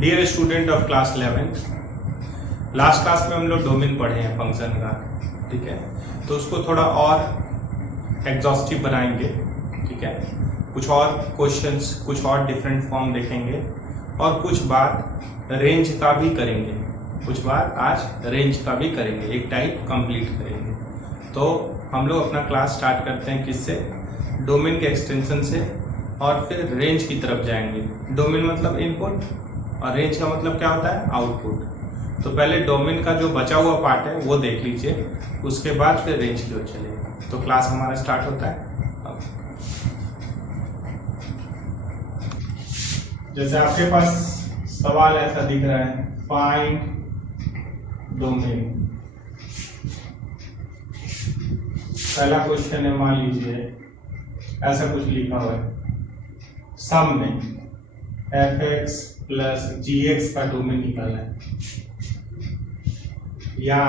Dear student of class 11th, last class में हम लोग डोमेन पढ़े हैं फंक्शन का, ठीक है। तो उसको थोड़ा और एग्जॉस्टिव बनाएंगे, ठीक है। कुछ और क्वेश्चंस, कुछ और डिफरेंट फॉर्म देखेंगे और कुछ बात रेंज का भी करेंगे। कुछ बात आज रेंज का भी करेंगे, एक टाइप कंप्लीट करेंगे। तो हम लोग अपना क्लास स्टार्ट करते हैं किससे? डोमेन के एक्सटेंशन से, और फिर रेंज की तरफ जाएंगे। डोमेन मतलब इनपुट और रेंज का मतलब क्या होता है? आउटपुट। तो पहले डोमेन का जो बचा हुआ पार्ट है वो देख लीजिए, उसके बाद फिर रेंज की ओर चलेगा। तो क्लास हमारा स्टार्ट होता है अब। जैसे आपके पास सवाल ऐसा दिख रहा है, फाइंड डोमेन। पहला क्वेश्चन है, मान लीजिए ऐसा कुछ लिखा हुआ है, सम में fx प्लस gx का डोमेन निकालना है, या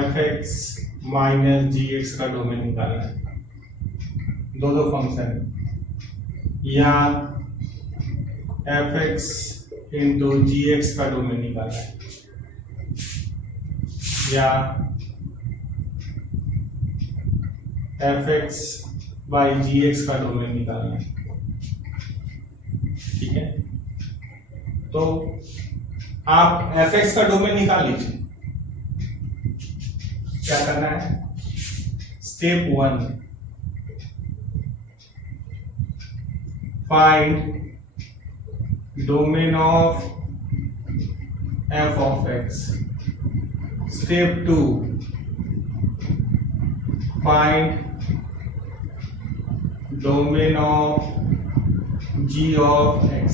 fx माइनस gx का डोमेन निकालना है। दो फंक्शन है, या fx इंटू gx का डोमेन निकालना है, या fx बाई gx का डोमेन निकालना है, ठीक है। तो आप fx का डोमेन निकाल लीजिए। क्या करना है? Step 1, find domain of f of x। Step 2, find domain of g of x।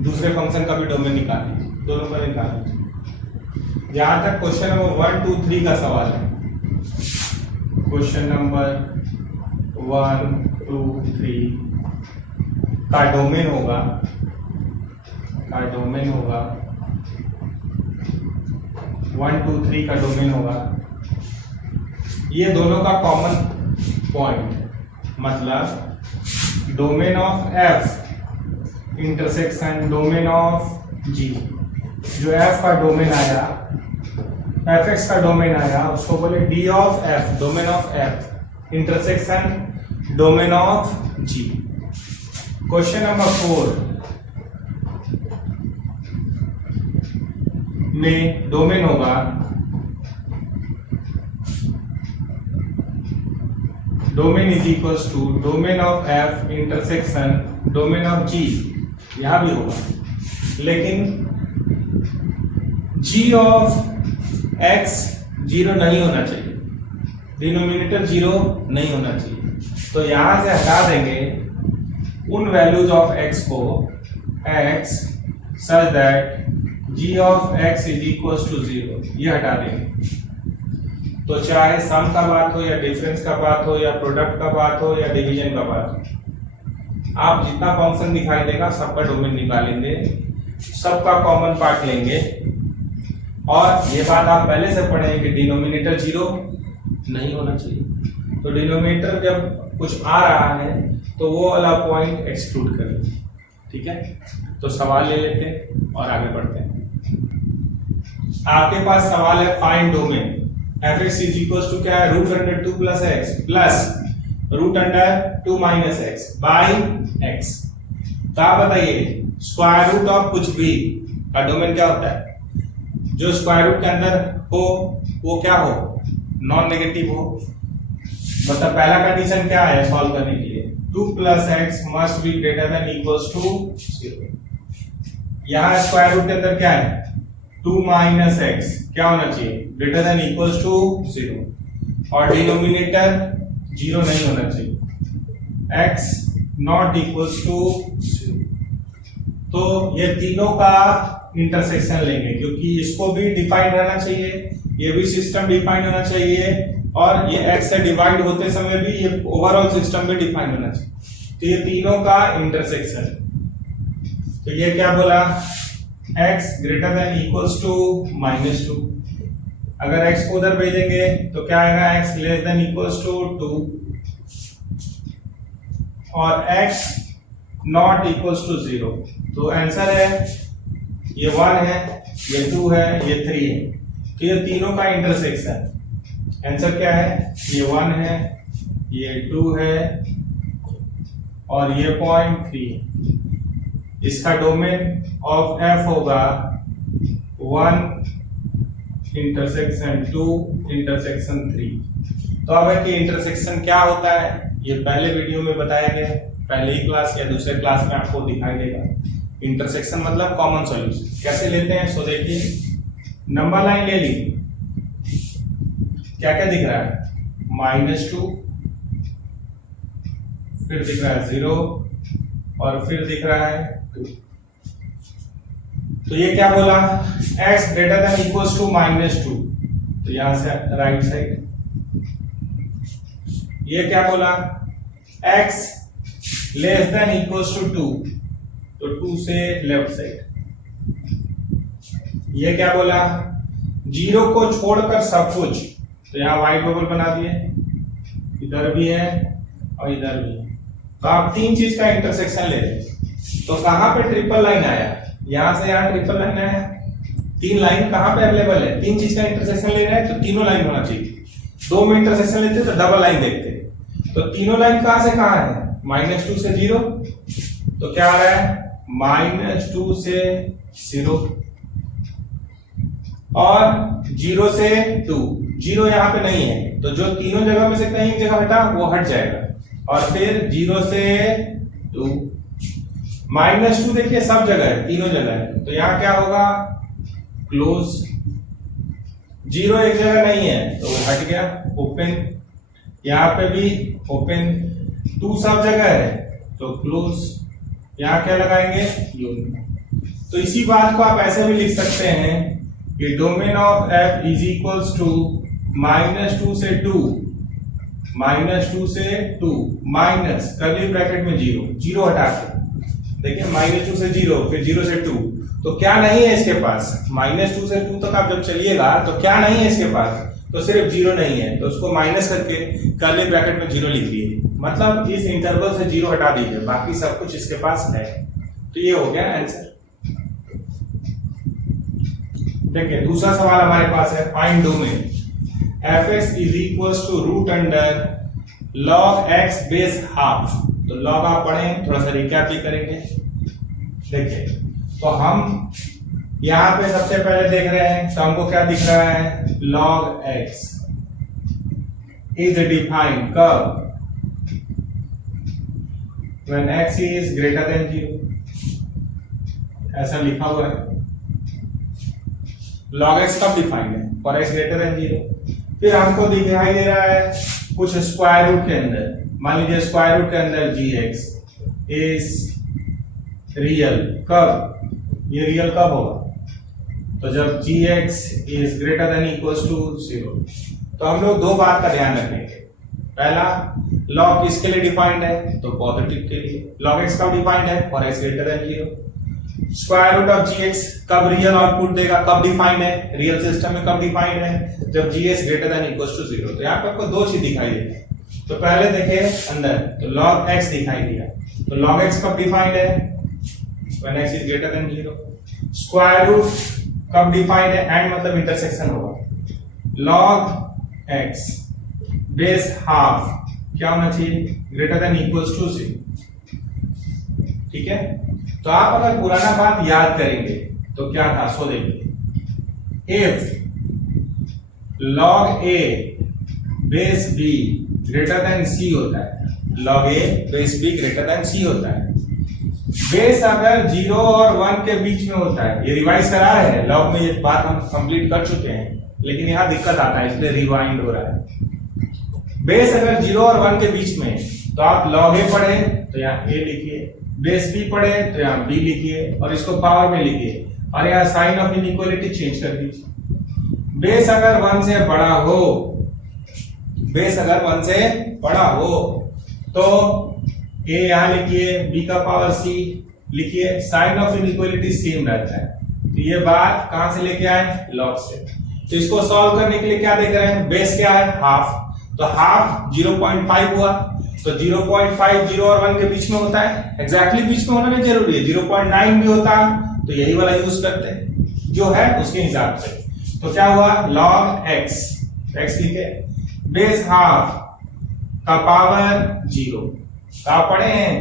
दूसरे फंक्शन का भी डोमेन निकाल लीजिए, दोनों का निकाल लीजिए। जहां तक क्वेश्चन नंबर 1, 2, 3 का सवाल है, क्वेश्चन नंबर 1, 2, 3 का डोमेन होगा, होगा 1, 2, 3 का डोमेन होगा ये दोनों का कॉमन पॉइंट, मतलब domain of f intersection domain of g। जो f का डोमेन आया, fx का डोमेन आया, उसको बोले d of f, domain of f intersection domain of g। Question number 4 में डोमेन होगा domain is equals to domain of f intersection domain of g। यहां भी होगा, लेकिन g ऑफ x 0 नहीं होना चाहिए, डिनोमिनेटर 0 नहीं होना चाहिए। तो यहां से हटा देंगे उन वैल्यूज ऑफ x को, x such that g of x is equals to 0, ये हटा देंगे। तो चाहे सम का बात हो, या डिफरेंस का बात हो, या प्रोडक्ट का बात हो, या डिवीजन का बात हो, आप जितना फंक्शन दिखाई देगा सबका डोमेन निकालेंगे, सबका कॉमन पार्ट लेंगे। और ये बात आप पहले से पढ़े हैं कि डिनोमिनेटर 0 नहीं होना चाहिए। तो डिनोमिनेटर जब कुछ आ रहा है तो वो वाला पॉइंट एक्सक्लूड करें, ठीक है। तो सवाल ले लेते हैं और आगे बढ़ते हैं। आपके पास सवाल है, find domain fx is equals to क्या है? Root under 2 plus x plus root under 2 minus x by x. तो आप बताइए, स्क्वायर रूट ऑफ कुछ भी का डोमेन क्या होता है? जो स्क्वायर रूट के अंदर हो वो क्या हो? नॉन नेगेटिव हो। मतलब पहला कंडीशन क्या है सॉल्व करने के लिए? 2 plus x must be greater than equals to 0। यहां स्क्वायर रूट के अंदर क्या है? 2 माइनस एक्स क्या होना चाहिए? Greater than equals to 0। और डिनोमिनेटर 0 नहीं होना चाहिए, x नॉट इक्वल्स टू 0। तो ये तीनों का इंटरसेक्शन लेंगे, क्योंकि इसको भी डिफाइन रहना चाहिए, ये भी सिस्टम डिफाइन होना चाहिए, और ये x से डिवाइड होते समय भी ये ओवरऑल सिस्टम भी डिफाइन होना चाहिए। तो ये तीनों का इंटरसेक्शन। तो ये क्या बोला? x greater than equals to -2। अगर x को उधर भेजेंगे तो क्या आएगा? x less than equals to 2। और x नॉट इक्वल्स टू 0। तो आंसर है ये 1 है, ये 2 है, ये 3 है। तो ये तीनों का इंटरसेक्शन आंसर क्या है? ये 1 है, ये 2 है और ये पॉइंट 3 है। इसका डोमेन ऑफ एफ होगा 1 इंटरसेक्शन 2 इंटरसेक्शन 3। तो अब है कि इंटरसेक्शन क्या होता है, ये पहले वीडियो में बताया गया है, पहले ही क्लास या दूसरे क्लास में आपको दिखाई देगा। इंटरसेक्शन मतलब कॉमन सॉल्यूशन कैसे लेते हैं। सो देखिए, नंबर लाइन ले ली, क्या क्या दिख रहा है? -2, फिर दिख रहा है 0 और फिर दिख रहा है 2। तो ये क्या बोला? x greater than equals to -2। तो यहां से राइट साइड। ये क्या बोला? x less than equals to 2। तो 2 से लेफ्ट साइड। ये क्या बोला? 0 को छोड़कर सब कुछ। तो यहां व्हाइट बबल बना दिए, इधर भी है और इधर भी है। तो आप तीन चीज का इंटरसेक्शन ले रहे। तो कहां पे ट्रिपल लाइन आया? यहां से यहां ट्रिपल लाइन आया। तीन लाइन कहां पे अवेलेबल है? तीन चीज का इंटरसेक्शन ले रहे हैं तो तीनों लाइन होना चाहिए। दो में इंटरसेक्शन लेते तो डबल लाइन देखते। तो तीनों लाइन कहां से कहां है? -2 से 0। तो क्या आ रहा है? -2 से 0 और 0 से 2। 0 यहां पे नहीं है, तो जो तीनों जगह में से कहीं एक जगह हटा वो हट जाएगा। और फिर 0 से 2। -2 देखिए सब जगह है, तीनों जगह है। तो यहां क्या होगा? क्लोज। 0 एक जगह नहीं है तो वो हट गया, ओपन। यहां पे भी ओपन। 2 सब जगह है तो क्लोज। यहां क्या लगाएंगे? यूनियन। तो इसी बात को आप ऐसे भी लिख सकते हैं कि domain of f is equals to -2 से 2, -2 से 2 माइनस कर्ली ब्रैकेट में 0 हटा के देखिए, -2 से 0 फिर 0 से 2। तो क्या नहीं है इसके पास? -2 से 2 तक आप जब चलिएगा तो क्या नहीं है इसके पास? तो सिर्फ 0 नहीं है, तो उसको माइनस करके कर्ली ब्रैकेट में 0 लिख दिए। मतलब इस इंटरवल से 0 हटा दीजिए, बाकी सब कुछ इसके पास है। तो ये हो गया आंसर। देखिए दूसरा सवाल हमारे पास है, find domain fx is equals to root under log x base half. तो log आप पढ़ें, थोड़ा सा रिकैप भी करेंगे। देखिए तो हम यहां पे सबसे पहले देख रहे हैं, तो हमको क्या दिख रहा है? log x इज डिफाइंड कब? when x is greater than 0, ऐसा लिखा हुआ है। log x कब डिफाइंड है? for x greater than 0। फिर हमको दिखाई दे रहा है कुछ स्क्वायर रूट के अंदर, मान लीजिए स्क्वायर रूट के अंदर gx इज रियल। कब? ये रियल कब होगा? तो जब gx is greater than equals to 0। तो हम लोग दो बात का ध्यान रखेंगे। पहला, log किसके लिए डिफाइंड है? तो पॉजिटिव के लिए। log x कब डिफाइंड है? For x greater than 0। Square root of gx कब रियल आउटपुट देगा? कब डिफाइंड है? रियल सिस्टम में कब डिफाइंड है? जब gx greater than equals to 0। तो यहाँ पे आपको दो चीज दिखाई देती है। तो पहले देखे अंदर, तो log x दिखाई दिया। तो log x कब डिफाइंड है? when x is greater than 0। Square root कब डिफाइंड है? एंड मतलब इंटरसेक्शन होगा। log x बेस हाफ क्या होना चाहिए? Greater than equals to 0। ठीक है। तो आप अगर पुराना बात याद करेंगे तो क्या था? सो देखिए, if log a base b greater than c होता है, log a base b greater than c होता है। बेस अगर 0 और 1 के बीच में होता है, ये रिवाइज करा है, log में ये बात हम कंप्लीट कर चुके हैं, लेकिन यहां दिक्कत आता है इसलिए रिवाइंड हो रहा है। बेस अगर 0 और 1 के बीच में, तो आप log a पढ़े तो यहाँ a लिखिए, बेस b पढ़े तो यहाँ b लिखिए और इसको पावर में लिखिए और यहाँ साइन ऑफ इनइक्वालिटी चेंज कर दीजिए। बेस अगर 1 से बड़ा हो, बेस अगर 1 से बड़ा हो तो a यहाँ लिखिए, b का पावर c लिखिए, साइन ऑफ इनइक्वालिटी सेम रहता है। तो ये बात कहां से लेके आए? log से। तो इसको सॉल्व करने के लिए क्या देख रहे हैं? बेस क्या है? हाफ। तो हाफ 0.5 हुआ, तो 0.5 0 और 1 के बीच में होता है, एग्जैक्टली बीच में होना नहीं जरूरी है, 0.9 भी होता तो यही वाला यूज करते हैं जो है उसके हिसाब से। तो क्या हुआ, log x, x लिखे, बेस हाफ का पावर 0, का पढ़े हैं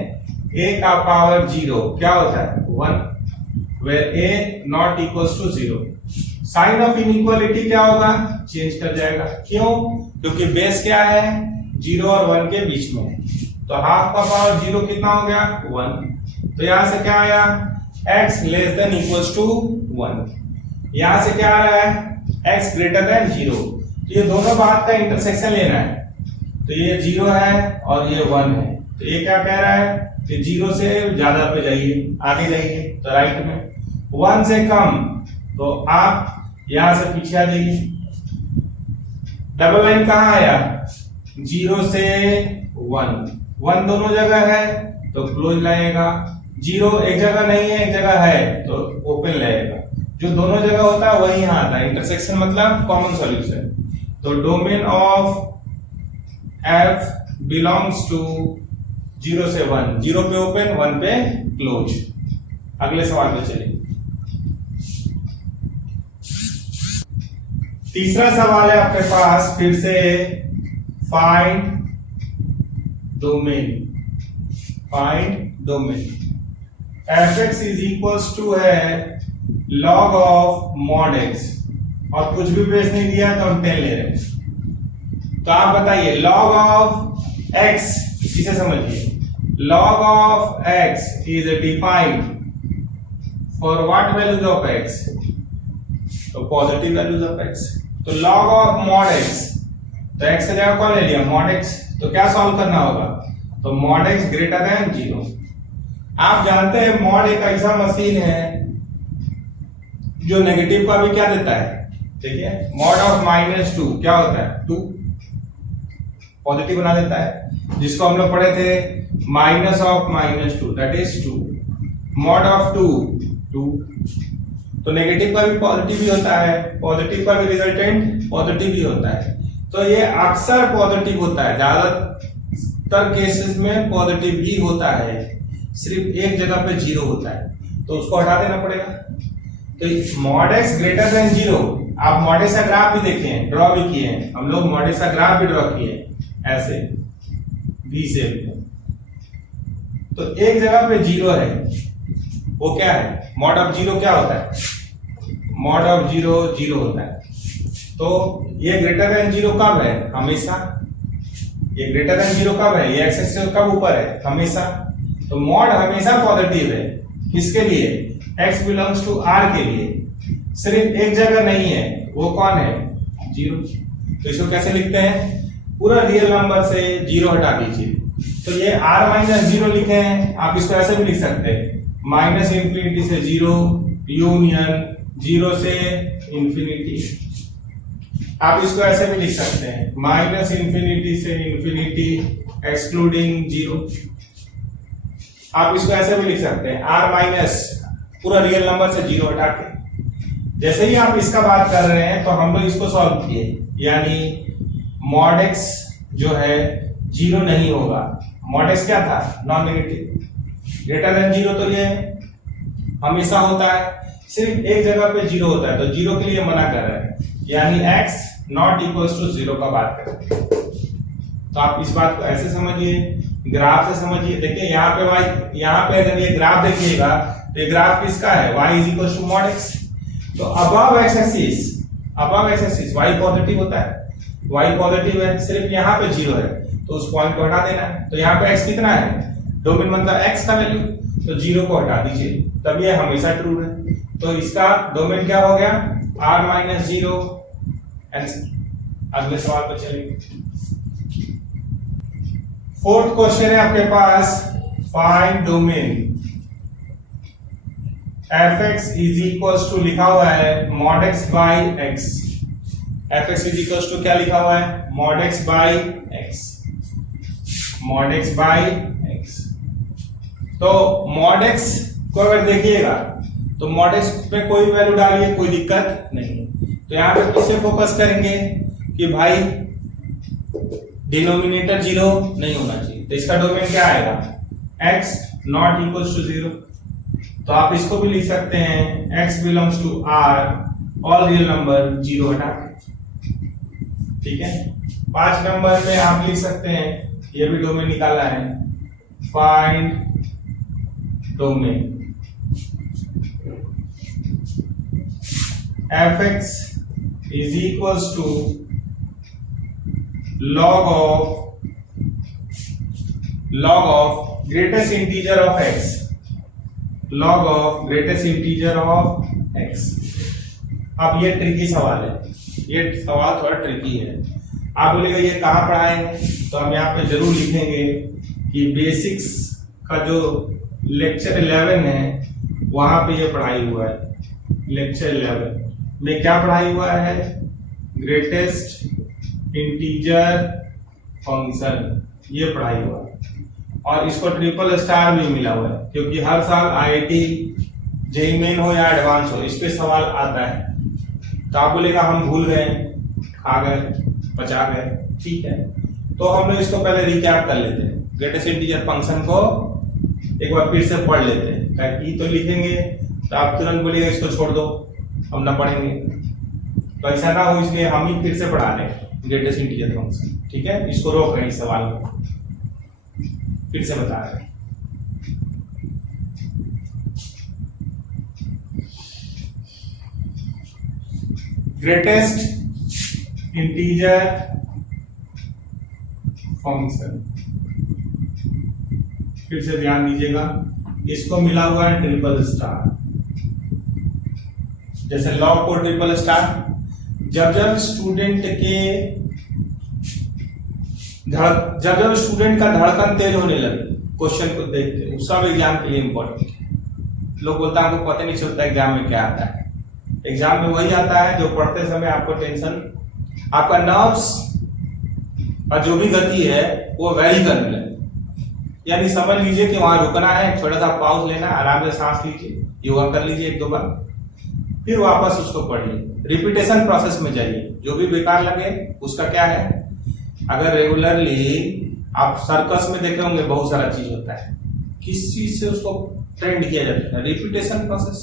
a का पावर 0 क्या होता है 1, where a not equals to 0। Sign of inequality क्या होगा, चेंज कर जाएगा, क्यों, क्योंकि बेस क्या है 0 और 1 के बीच में है, तो हाफ का पावर 0 कितना हो गया 1। तो यहां से क्या आया x less than equals to 1। यहां से क्या आ रहा है x ग्रेटर देन 0। तो ये दोनों बात का इंटरसेक्शन लेना है, तो ये 0 है और ये 1 है, तो ये क्या कह रहा है कि 0 से ज्यादा पे जाइए, आगे जाइए, तो राइट में 1 से कम, तो आप यहां से पीछे आ जाइए। डबल लाइन कहां आया 0 से 1 दोनों जगह है तो क्लोज लगेगा, 0 एक जगह नहीं है एक जगह है तो ओपन लगेगा, जो दोनों जगह होता है वही यहां आता है, इंटरसेक्शन मतलब कॉमन सॉल्यूशन। तो domain of f belongs to 0 से 1, 0 पे ओपन 1 पे क्लोज। अगले सवाल पे चलिए। तीसरा सवाल है आपके पास फिर से, find domain, find domain. fx is equals to है log ऑफ mod x, और कुछ भी बेस नहीं दिया तो हम 10 ले रहे हैं। तो आप बताइए log ऑफ x, इसे समझिए, log of x is defined for what values of x, तो पॉजिटिव वैल्यूज ऑफ x। तो log ऑफ mod x, तो x की जगह कौन ले लिया mod x, तो क्या सॉल्व करना होगा, तो mod x ग्रेटर देन 0। आप जानते हैं mod एक ऐसा मशीन है जो नेगेटिव का भी क्या देता है, ठीक है, mod ऑफ -2 क्या होता है 2, पॉजिटिव बना देता है, जिसको हम लोग पढ़े थे minus of -2 that is 2, mod of 2 तो नेगेटिव का भी पॉजिटिव ही होता है, पॉजिटिव का भी रिजल्टेंट पॉजिटिव ही होता है। तो ये अक्सर पॉजिटिव होता है, ज्यादातर केसेस में पॉजिटिव भी होता है, सिर्फ एक जगह पे 0 होता है, तो उसको हटा देना पड़ेगा। तो mod x ग्रेटर देन 0, आप मॉडेस का ग्राफ भी देखे हैं, ड्रॉ भी किए हैं, हम लोग मॉडेस का ग्राफ भी ड्रॉ किए ऐसे v शेप में। तो एक जगह पे 0 है, वो क्या है mod ऑफ 0 क्या होता है, mod ऑफ 0 0 होता है। तो ये ग्रेटर देन 0 कब है, हमेशा, ये ग्रेटर देन 0 कब है, ये एक्स से कब ऊपर है, हमेशा। तो mod हमेशा पॉजिटिव है, किसके लिए, x बिलोंग्स टू r के लिए, सिर्फ एक जगह नहीं है, वो कौन है 0। तो इसको कैसे लिखते हैं, पूरा रियल नंबर से 0 हटा दीजिए, तो ये r-0 लिखे हैं, आप इसको ऐसे भी लिख सकते हैं -∞ से 0 यूनियन 0 से इंफिनिटी, आप इसको ऐसे भी लिख सकते हैं -∞ से इंफिनिटी एक्सक्लूडिंग 0, आप इसको ऐसे भी लिख सकते हैं r- पूरा रियल नंबर से 0 हटा के। जैसे ही आप इसका बात कर रहे हैं तो हम लोग इसको सॉल्व किए, यानी mod x जो है 0 नहीं होगा, mod x क्या था नॉन नेगेटिव, ग्रेटर देन 0 तो ये हमेशा होता है, सिर्फ एक जगह पे 0 होता है, तो 0 के लिए मना कर रहे हैं, यानी x नॉट इक्वल्स टू 0 का बात करते हैं। तो आप इस बात को ऐसे समझिए, ग्राफ से समझिए। देखिए यहाँ पे y, यहाँ पे अगर ये ग्राफ देखिएगा तो ये ग्राफ किसका है, y is equal to mod x। तो above x axis y positive होता है, y पॉजिटिव है, सिर्फ यहाँ पे 0 है, तो उस पॉइंट को हटा देना है। तो यहाँ पे x कितना है, डोमेन मतलब x का वैल्यू, तो 0 को हटा दीजिए, तब ये हमेशा ट्रू है। तो इसका डोमेन क्या हो गया r-0 आंसर। अगले सवाल पर चलिए। फोर्थ क्वेश्चन है आपके पास, find domain fx is equals to लिखा हुआ है mod x by x, fx is equals to क्या लिखा हुआ है mod x by x, mod x by x। तो mod x को अगर देखिएगा तो mod x पे कोई वैल्यू डालिए, कोई दिक्कत नहीं। तो यहाँ पे किससे फोकस करेंगे कि भाई डिनोमिनेटर 0 नहीं होना चाहिए, तो इसका डोमेन क्या आएगा, x नॉट इक्वल्स टू 0। तो आप इसको भी लिख सकते हैं x belongs to R, all real number 0 हटा के। ठीक है, 5 नंबर में आप लिख सकते हैं, ये भी डोमेन निकाला है, find domain fx is equals to log of greatest integer of x, log of greatest integer of x। अब ये ट्रिकी सवाल है, ये सवाल थोड़ा ट्रिकी है। आप बोलेगा ये कहाँ पढ़ाए हैं, तो हम यहाँ पे जरूर लिखेंगे कि बेसिक्स का जो लेक्चर 11 है वहां पे ये पढ़ाई हुआ है। लेक्चर 11 में क्या पढ़ाई हुआ है, ग्रेटेस्ट इंटीजर फंक्शन, ये पढ़ाई हुआ है। और इसको ट्रिपल स्टार भी मिला हुआ है, क्योंकि हर साल आईआईटी जेईई मेन हो या एडवांस हो, इस पे सवाल आता है। तो आप बोलेगा हम भूल गए, खा गए, पचा गए, ठीक है, तो हम लोग इसको पहले रिकैप कर लेते हैं। ग्रेटेस्ट इंटीजर फंक्शन को एक बार फिर से पढ़ लेते हैं, की तो लिखेंगे तो आप तुरंत बोलिएगा इसको छोड़ दो, हम ना पढ़ेंगे, तो ऐसा ना हो, इसलिए हम ही फिर से पढ़ा रहे हैं ग्रेटेस्ट इंटीजर फंक्शन। ठीक है, इसको रोक रहे हैं, इस सवाल को फिर से बता रहे हैं। ग्रेटेस्ट इंटीजर फंक्शन, फिर से ध्यान दीजिएगा, इसको मिला हुआ है ट्रिपल स्टार। जैसे लॉग को ट्रिपल स्टार, जब स्टूडेंट का धड़कन तेज होने लगे क्वेश्चन को देख के, सब एग्जाम के लिए इंपॉर्टेंट है। लोग बोलता है हमको पता नहीं चलता एग्जाम में क्या आता है। एग्जाम में वही आता है जो पढ़ते समय आपको टेंशन, आपका नर्व्स और जो भी गति है वो वैरी करने लगे। यानी समझ लीजिए कि वहां रुकना है, थोड़ा सा पॉज लेना, आराम से सांस लीजिए, योगा कर लीजिए 1-2 बार, फिर वापस उसको पढ़िए, रिपीटेशन प्रोसेस में जाइए। जो भी बेकार लगे उसका क्या है, अगर रेगुलरली आप सर्कस में देखे होंगे बहुत सारा चीज होता है, किस चीज से उसको ट्रेंड किया जाता है, रिपीटेशन प्रोसेस।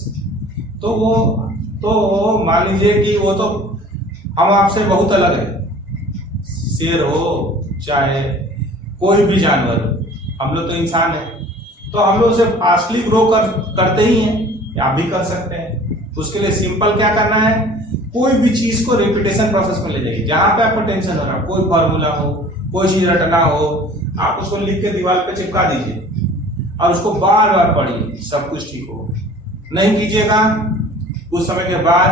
तो वो मान लीजिए कि वो तो हम आपसे बहुत अलग है, शेर हो चाहे कोई भी जानवर हो, हम लोग तो इंसान है, तो हम लोग उसे फास्टली ग्रो करते ही हैं, आप भी कर सकते हैं। उसके लिए सिंपल क्या करना है, कोई भी चीज को रिपीटेशन प्रोसेस में ले जाइए। जहां पे आपको टेंशन हो रहा, कोई फॉर्मूला हो, कोई चीज रटना हो, आप उसको लिख के दीवार पे चिपका दीजिए और उसको बार बार पढ़िए, सब कुछ ठीक होगा। नहीं कीजिएगा, कुछ समय के बाद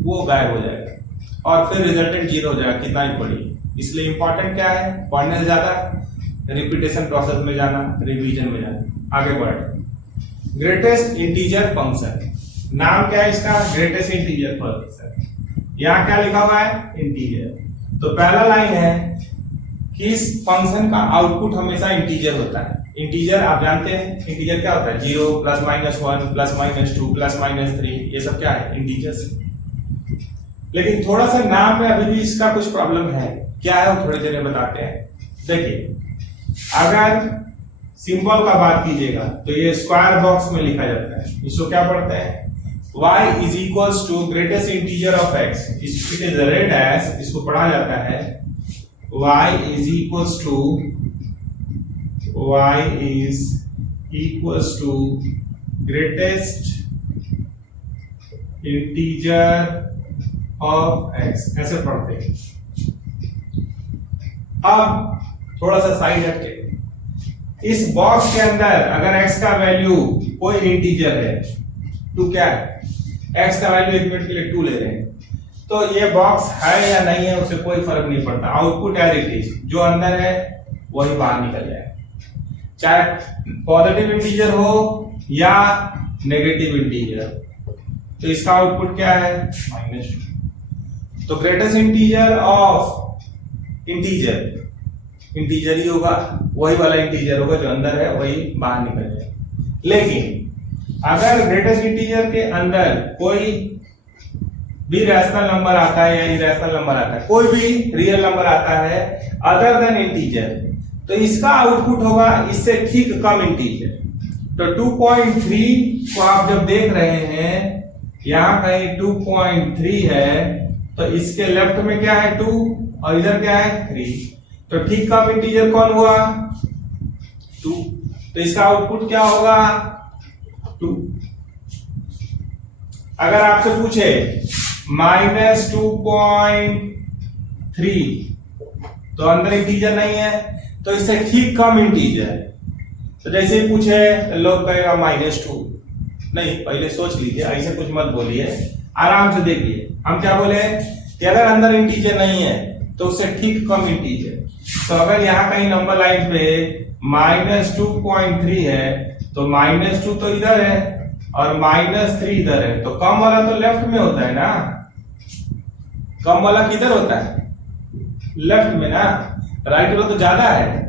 वो गायब हो जाएगा और फिर रिजल्टेंट 0 हो जाएगा, कितना ही पढ़िए। इसलिए इंपॉर्टेंट क्या है, पढ़ने से ज्यादा रिपीटेशन प्रोसेस में जाना, रिवीजन में जाना, आगे बढ़। ग्रेटेस्ट इंटीजर फंक्शन, नाम क्या है इसका, ग्रेटेस्ट इंटीजर फंक्शन। यहाँ क्या लिखा हुआ है, इंटीजर। तो पहला लाइन है कि इस फंक्शन का आउटपुट हमेशा इंटीजर होता है। इंटीजर आप जानते हैं, इंटीजर क्या होता है, 0 +-1 +-2 +-3, ये सब क्या है, इंटीजर्स। लेकिन थोड़ा सा नाम में अभी भी इसका कुछ प्रॉब्लम है, क्या है वो थोड़ी देर में बताते हैं। देखिए, अगर सिंबल का बात कीजिएगा तो ये स्क्वायर बॉक्स में लिखा जाता है, इसको क्या पढ़ते हैं, y is equals to greatest integer of x, it is read as, इसको पढ़ा जाता है y is equals to greatest integer of x, ऐसे पढ़ते हैं। अब थोड़ा सा साइड हटके, इस बॉक्स के अंदर अगर x का वैल्यू कोई इंटीजर है, 2 क्या है, x का वैल्यू 1 मिनट के लिए 2 ले रहे हैं, तो ये बॉक्स है या नहीं है उससे कोई फर्क नहीं पड़ता, आउटपुट एज इट इज, जो अंदर है वही बाहर निकल जाए, चाहे पॉजिटिव इंटीजर हो या नेगेटिव इंटीजर। तो इसका आउटपुट क्या है, -2। तो ग्रेटेस्ट इंटीजर ऑफ इंटीजर ही होगा, वही वाला इंटीजर होगा जो अंदर है वही बाहर निकल जाए। लेकिन अगर ग्रेटेस्ट इंटीजर के अंदर कोई भी रैशनल नंबर आता है या इरेशनल नंबर आता है, कोई भी रियल नंबर आता है अदर देन इंटीजर, तो इसका आउटपुट होगा इससे ठीक कम इंटीजर। तो 2.3 को आप जब देख रहे हैं यहां कहीं 2.3 है, तो इसके लेफ्ट में क्या है 2 और इधर क्या है 3, तो ठीक कम इंटीजर कौन हुआ 2, तो इसका आउटपुट क्या होगा 2। अगर आपसे पूछे -2.3 तो अंदर इंटीजर नहीं है, तो इससे ठीक कम इंटीजर, तो जैसे ही पूछे लोग कहेगा -2, नहीं पहले सोच लीजिए, ऐसे कुछ मत बोलिए, आराम से देखिए। हम क्या बोले कि अगर अंदर इंटीजर नहीं है तो उससे ठीक कम इंटीजर, तो अगर यहाँ कहीं नंबर लाइन पे -2.3 है तो -2 तो इधर है और -3 इधर है, तो कम वाला तो लेफ्ट में होता है ना, कम वाला किधर होता है लेफ्ट में ना, राइट वाला तो ज्यादा है।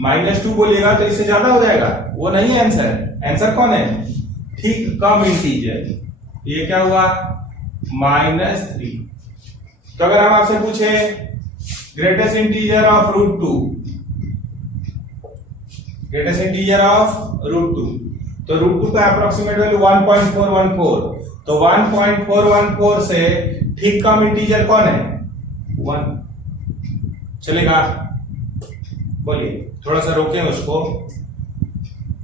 -2 बोलिएगा तो इससे ज्यादा हो जाएगा, वो नहीं है आंसर। आंसर कौन है ठीक कम इंटीजर, ये क्या हुआ -3। तो अगर हम आपसे पूछे greatest integer of √2, greatest integer of √2, तो √2 का अप्रोक्सीमेट वैल्यू 1.414, तो 1.414 से ठीक कम इंटीजर कौन है 1, चलेगा बोलिए, थोड़ा सा रोकें उसको।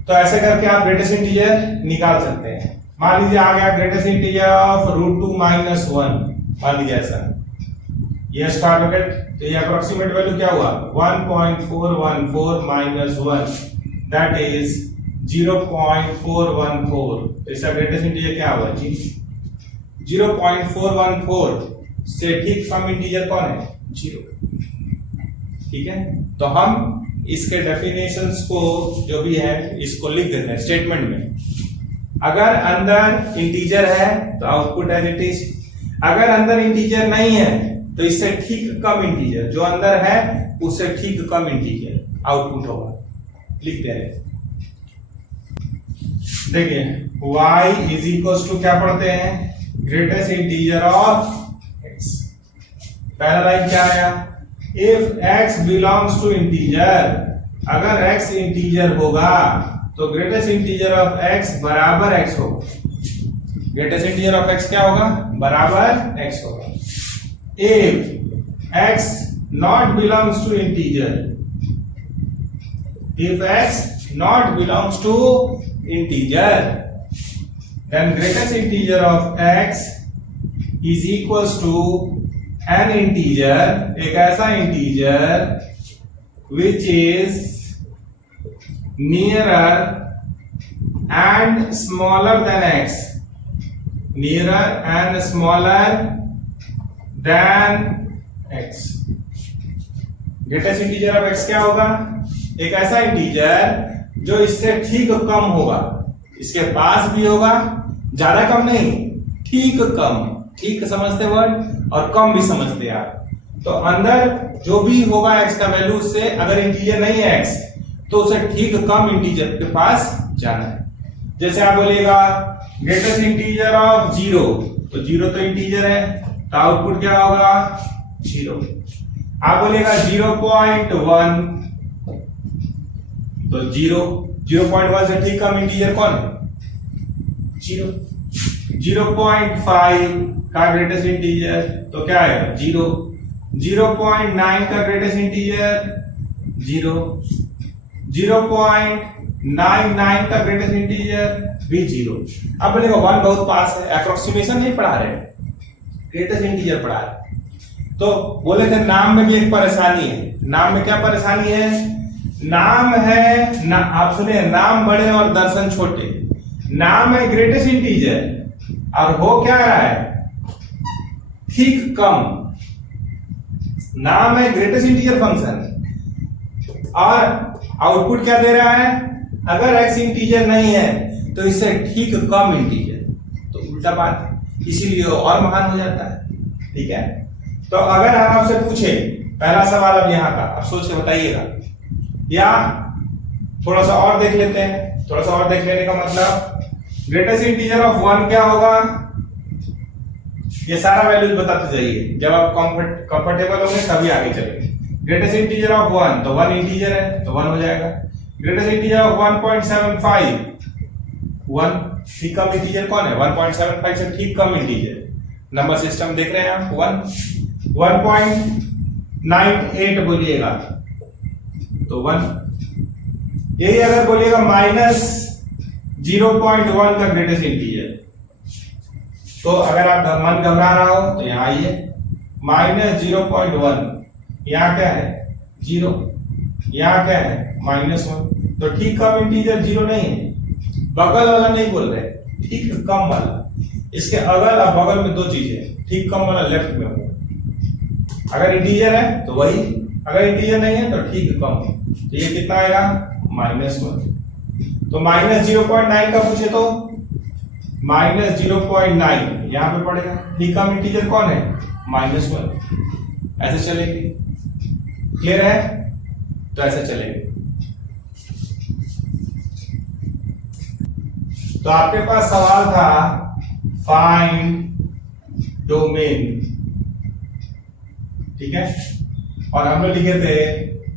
तो ऐसे करके आप ग्रेटेस्ट इंटीजर निकाल सकते हैं। मान लीजिए आ गया ग्रेटेस्ट इंटीजर ऑफ √2 - 1, मान लीजिए ऐसा, ये स्क्वायर ब्रैकेट, तो ये अप्रोक्सीमेट वैल्यू क्या हुआ 1.414 - 1, दैट इज 0.414, तो इसका ग्रेटेस्ट इंटीजर क्या हुआ जी 0.414 से ठीक कम इंटीजर कौन है 0। ठीक है, तो हम इसके डेफिनेशंस को जो भी है इसको लिख देते हैं स्टेटमेंट में। अगर अंदर इंटीजर है तो आउटपुट एज इट इज, अगर अंदर इंटीजर नहीं है तो इससे ठीक कम इंटीजर, जो अंदर है उससे ठीक कम इंटीजर आउटपुट होगा। लिखते हैं, देखिए y इज इक्वल टू क्या पढ़ते हैं ग्रेटेस्ट इंटीजर ऑफ x। पहला लाइन क्या आया if x belongs to integer, अगर x इंटीजर होगा तो ग्रेटेस्ट इंटीजर ऑफ x बराबर x होगा। ग्रेटेस्ट इंटीजर ऑफ x क्या होगा बराबर x होगा। If x not belongs to integer, if x not belongs to integer, then greatest integer of x is equals to an integer, एक ऐसा integer which is nearer and smaller than x, nearer and smaller than x। Greatest integer of x क्या होगा एक ऐसा integer जो इससे ठीक कम होगा, इसके पास भी होगा, ज्यादा कम नहीं, ठीक कम, ठीक समझते वर्ड और कम भी समझते आप। तो अंदर जो भी होगा x का वैल्यू से, अगर इंटीजर नहीं है x तो उसे ठीक कम इंटीजर के पास जाना है। जैसे आप बोलिएगा ग्रेटेस्ट इंटीजर ऑफ 0, तो 0 तो इंटीजर है, तो आउटपुट क्या होगा 0। आप बोलिएगा 0.1, तो 0.1 से ठीक कम इंटीजर कौन है 0। 0.5 का ग्रेटेस्ट इंटीजर तो क्या है 0। 0.9 का ग्रेटेस्ट इंटीजर 0। 0.99 का ग्रेटेस्ट इंटीजर भी 0। अब बोलेगा 1 बहुत पास है, अप्रोक्सीमेशन नहीं पढ़ा रहे, ग्रेटेस्ट इंटीजर पढ़ा रहे। तो बोले थे नाम में भी एक परेशानी है। नाम में क्या परेशानी है, नाम है ना, आप सुने नाम बड़े और दर्शन छोटे। नाम है ग्रेटेस्ट इंटीजर और हो क्या रहा है ठीक कम। नाम है ग्रेटेस्ट इंटीजर फंक्शन और आउटपुट क्या दे रहा है, अगर x इंटीजर नहीं है तो इससे ठीक कम इंटीजर, तो उल्टा बात है, इसीलिए और महान हो जाता है। ठीक है, तो अगर हम आपसे पूछे पहला सवाल अब यहाँ का, आप सोच के बताइएगा, या थोड़ा सा और देख लेते हैं। थोड़ा सा और देख लेने का मतलब ग्रेटेस्ट इंटीजर ऑफ 1 क्या होगा, ये सारा वैल्यूज बताते जाइए, जब आप कंफर्टेबल होंगे तभी आगे चलेंगे। ग्रेटेस्ट इंटीजर ऑफ 1 तो 1 इंटीजर है तो 1 हो जाएगा। ग्रेटेस्ट इंटीजर ऑफ 1.75 1 ठीक कम इंटीजर कौन है? 1.75 से ठीक कम इंटीजर। नंबर सिस्टम देख रहे हैं आप 1.98 बोलिएगा तो 1। यही अगर बोलिएगा -0.1 का ग्रेटेस्ट इंटीजर तो अगर आप मन घबरा रहा हो तो यहाँ आइए -0.1 यहाँ क्या है 0, यहाँ क्या है -1 तो ठीक कम इंटीजर 0 नहीं है। बगल वाला नहीं बोल रहे, ठीक कम वाला। इसके अगल और बगल में दो चीजें, ठीक कम वाला लेफ्ट में होगा। अगर इंटीजर है तो वही, अगर इंटीजर नहीं है तो ठीक कम। तो ये कितना आएगा -1। तो -0.9 का पूछे तो -0.9 यहाँ पे पड़ेगा। ठीक कम इंटीजर कौन है? -1। ऐसे चलेगी। क्लियर है? तो ऐसे चलेगी। तो आपके पास सवाल था फाइंड डोमेन, ठीक है, और हम लोग लिखे थे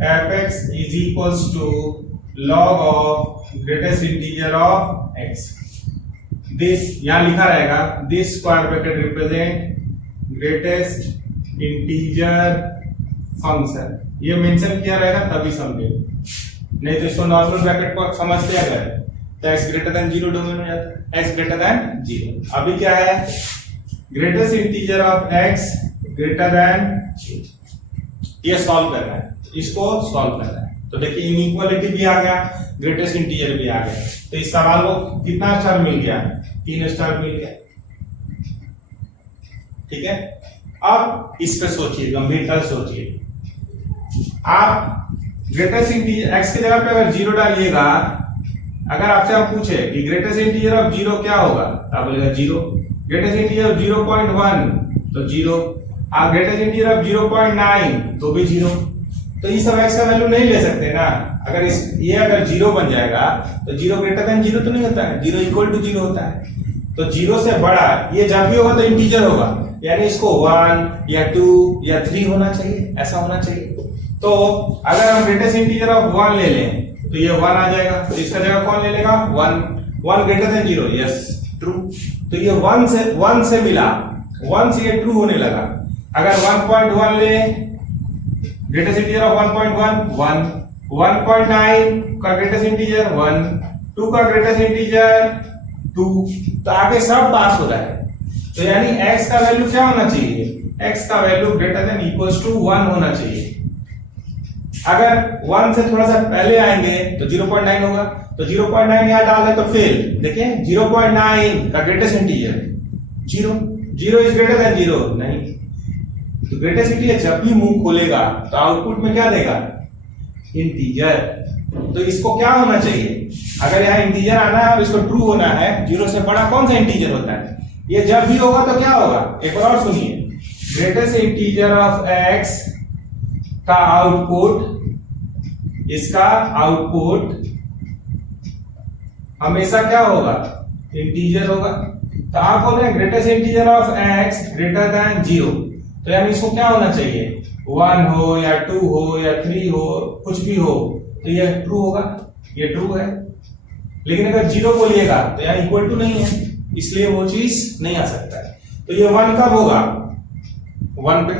f(x) is equals to log of greatest integer of x। This यहां लिखा रहेगा, this square bracket represent greatest integer function. ये मेंशन किया रहेगा तभी समझे, नहीं तो इसको नॉर्मल ब्रैकेट को समझते अगर तो x ग्रेटर देन 0 डोमेन हो जाता है, x ग्रेटर देन 0। अभी क्या है? Greatest integer of x greater than 0। ये सॉल्व करना है, इसको सॉल्व करना है। तो देखिए इनइक्वालिटी भी आ गया, ग्रेटेस्ट इंटीजर भी आ गया। तो इस सवाल को कितना स्टार मिल गया? 3 स्टार मिल गया। ठीक है, अब इस पे सोचिए, गंभीरता से सोचिए। आप ग्रेटेस्ट इंटीजर x की जगह पे अगर 0 डालिएगा, अगर आपसे हम पूछे कि ग्रेटेस्ट इंटीजर ऑफ 0 क्या होगा, आप बोलेगा 0। ग्रेटेस्ट इंटीजर ऑफ 0.1 तो 0। आप ग्रेटेस्ट इंटीजर ऑफ 0.9 तो भी 0। तो ये सब x का वैल्यू नहीं ले सकते ना। अगर ये अगर 0 बन जाएगा तो 0 ग्रेटर देन 0 तो नहीं होता है, 0 इक्वल टू 0 होता है। तो 0 से बड़ा ये जब भी होगा तो इंटीजर होगा, यानी इसको 1 या 2 या 3 होना चाहिए, ऐसा होना चाहिए। तो अगर हम ग्रेटेस्ट इंटीजर ऑफ 1 ले लें तो ये 1 आ जाएगा, तो इसका जगह कौन ले लेगा? 1 ग्रेटर देन 0, यस ट्रू। तो ये 1 से मिला, 1 से ये ट्रू होने लगा। अगर 1.1 ले, ग्रेटेस्ट इंटीजर ऑफ 1.1 1, 1.9 का ग्रेटेस्ट इंटीजर 1, 2 का ग्रेटेस्ट इंटीजर 2, तो आगे सब पास हो रहा है। तो यानी x का वैल्यू क्या होना चाहिए? x का value greater than equals to 1 होना चाहिए। अगर 1 से थोड़ा सा पहले आएंगे तो 0.9 होगा, तो 0.9 यहां डाल दे तो फेल। देखिए 0.9 का greatest integer 0 is greater than 0 नहीं। तो ग्रेटेस्ट इंटीजर जब भी मुंह खोलेगा तो आउटपुट में क्या देगा? इंटीजर। तो इसको क्या होना चाहिए? अगर यहाँ इंटीजर आना है और इसको ट्रू होना है, 0 से बड़ा कौन सा इंटीजर होता है? ये जब भी होगा तो क्या होगा? एक बार और सुनिए, ग्रेटेस्ट इंटीजर ऑफ x का आउटपुट, इसका आउटपुट हमेशा क्या होगा? इंटीजर होगा। तो आप बोल रहे हैं greatest integer of x greater than 0, तो यानी इसको क्या होना चाहिए? 1 हो या 2 हो या 3 हो, कुछ भी हो, तो ये ट्रू होगा, ये ट्रू है। लेकिन अगर 0 बोलिएगा तो यहाँ इक्वल टू नहीं है, इसलिए वो चीज नहीं आ सकता है। तो ये 1 कब होगा? 1 पे,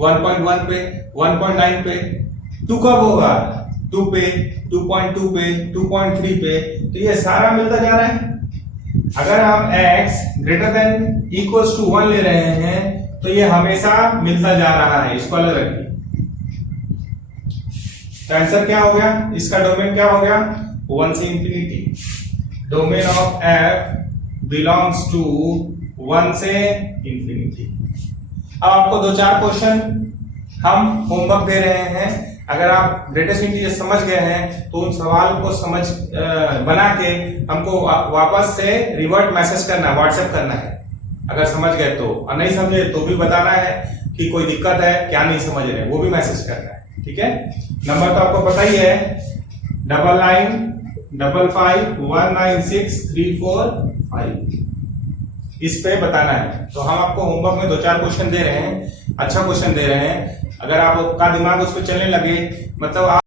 1.1 पे, 1.9 पे। 2 कब होगा? 2 पे, 2.2 पे, 2.3 पे। तो ये सारा मिलता जा रहा है। अगर हम x greater than equals to 1 ले रहे हैं तो ये हमेशा मिलता जा रहा है, इसको अलग रखिए। तो आंसर क्या हो गया? इसका डोमेन क्या हो गया? 1 से infinity. Domain of f belongs to 1 से इंफिनिटी। अब आपको 2-4 क्वेश्चन हम होमवर्क दे रहे हैं। अगर आप ग्रेटेस्ट इंटीजर समझ गए हैं तो उन सवाल को समझ बना के हमको वापस से रिवर्ट मैसेज करना है, व्हाट्सएप करना है। अगर समझ गए तो, और नहीं समझे तो भी बताना है कि कोई दिक्कत है, क्या नहीं समझ रहे, वो भी मैसेज करना है। ठीक है, नंबर तो आपको पता ही है, 9955196345। इस पे बताना है। तो हम आपको होमवर्क में 2-4 क्वेश्चन दे रहे हैं, अच्छा क्वेश्चन दे रहे हैं। अगर आपका दिमाग उस पर चलने लगे मतलब